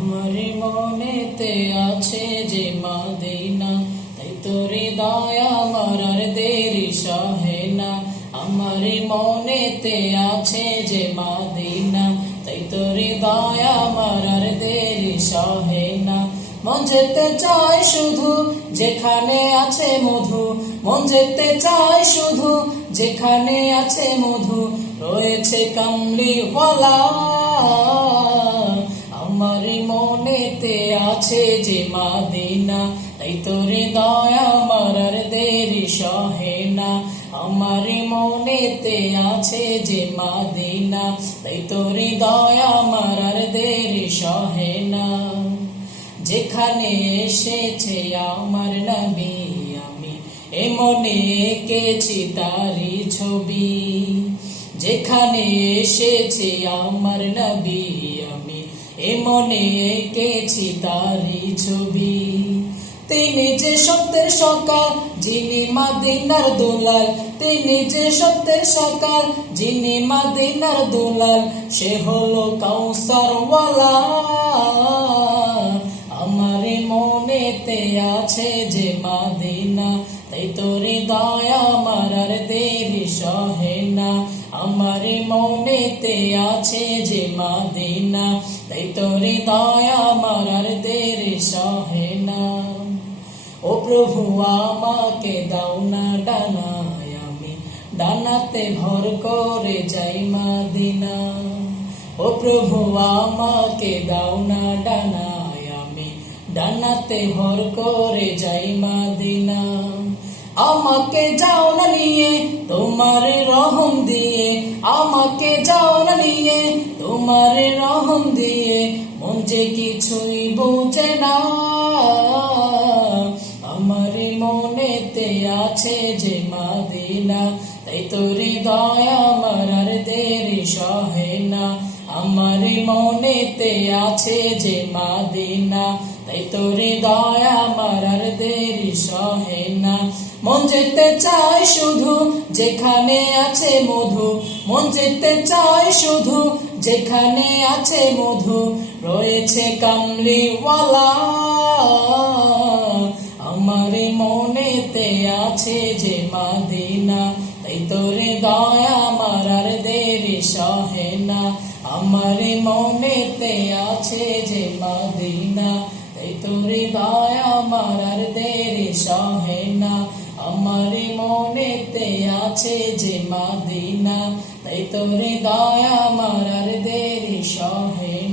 আমার মনেতে আছে যে মদিনা, তাই তোর দয়া আমার আর দেরি সহে না। আমার মনেতে আছে যে মদিনা, তাই তোর দয়া আমার আর দেরি সহে না। মন যেতে চায় শুধু যেখানে আছে মধু, মন যেতে চায় শুধু যেখানে আছে মধু, রয়েছে কামলিওয়ালা। আমার মনেতে আছে যে মদিনা, তাই তোর দয়া আমার আর দেরি সহে না। আমার মনেতে আছে যে মদিনা, তাই তোর দয়া আমার আর দেরি সহে না। যেখানে এসেছে আমার নবী, আমি এ মনে এঁকেছি তারি ছবি। যেখানে এসেছে আমার নবী, আমি এ মনে এঁকেছি তারি ছবি। তিনি যে সত্যের সকাল, যিনি মদিনার দুলাল, তিনি যে সত্যের সকাল, যিনি মদিনার দুলাল, সে হলো কাউসারওয়ালা। আমার মনেতে আছে যে মদিনা, তাই তোর দয়া আমার আর দেরি সহে না। আমার মনেতে আছে যে মদিনা, তাই তোর দয়া আমার আর দেরি সহে না। ও প্রভু আমাকে দাও না ডানায়, আমি ডানাতে ভর করে যাই মদিনা। ও প্রভু আমাকে দাও না ডানায়, আমি ডানাতে ভর করে যাই মদিনা। আমাকে যাও না নিয়ে তোমার রহম দিয়ে, আমাকে যাও না নিয়ে তোমার রহম দিয়ে, মন যে কিছুই বোঝে না। আমার মনেতে আছে যে মদিনা, তাই তোর দয়া আমার আর দেরি সহে না। আমার মনেতে আছে যে মদিনা, তাই তোর দয়া আমার আর দেরি সহে না। মন যেতে চায় শুধু যেখানে আছে মধু, মন যেতে চায় শুধু যেখানে আছে মধু, রয়েছে কামলিওয়ালা। আমার মনেতে আছে যে মদিনা, তাই তোর দয়া আমার আর দেরি সহে না। আমার মনেতে আছে যে মদিনা, তাই তোর দয়া আমার আর দেরি সহে না। আমার মনেতে আছে যে মদিনা, তাই তোর দয়া আমার আর দেরি সহে না।